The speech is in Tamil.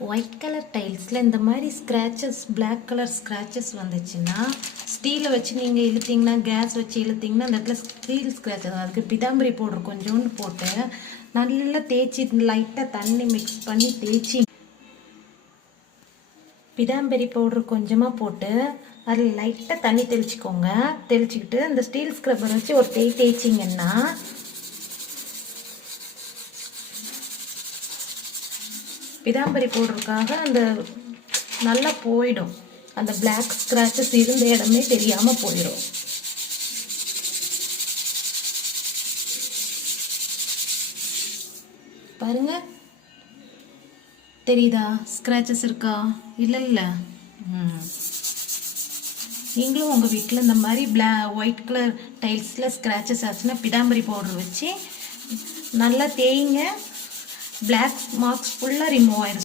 ஒயிட் கலர் டைல்ஸில் இந்த மாதிரி ஸ்க்ராச்சஸ், பிளாக் கலர் ஸ்க்ராச்சஸ் வந்துச்சுன்னா ஸ்டீலை வச்சு நீங்கள் இழுத்தீங்கன்னா, கேஸ் வச்சு இழுத்தீங்கன்னா அந்த இடத்துல ஸ்டீல் ஸ்க்ராச்சஸ். அதுக்கு பிதாம்பரி பவுடர் கொஞ்சோண்டு போட்டு நல்லா தேய்ச்சி, லைட்டாக தண்ணி மிக்ஸ் பண்ணி தேய்ச்சி, பிதாம்பரி பவுடர் கொஞ்சமாக போட்டு அதில் லைட்டாக தண்ணி தெளிச்சிக்கோங்க. தெளிச்சிக்கிட்டு அந்த ஸ்டீல் ஸ்க்ரப்பர் வச்சு ஒரு தேய்ச்சிங்கன்னா பிதாம்பரி பவுடருக்காக அந்த நல்லா போயிடும். அந்த பிளாக் ஸ்க்ராச்சஸ் இருந்த இடமே தெரியாமல் போயிடும். பாருங்க, தெரியுதா ஸ்க்ராச்சஸ் இருக்கா? இல்லை. நீங்களும் உங்கள் வீட்டில் இந்த மாதிரி ஒயிட் கலர் டைல்ஸில் ஸ்க்ராச்சஸ் ஆச்சுன்னா பிதாம்பரி பவுடர் வச்சு நல்லா தேய்ங்க. பிளாக் மார்க்ஸ் ஃபுல்லாக ரிமூவ் ஆயிடும்.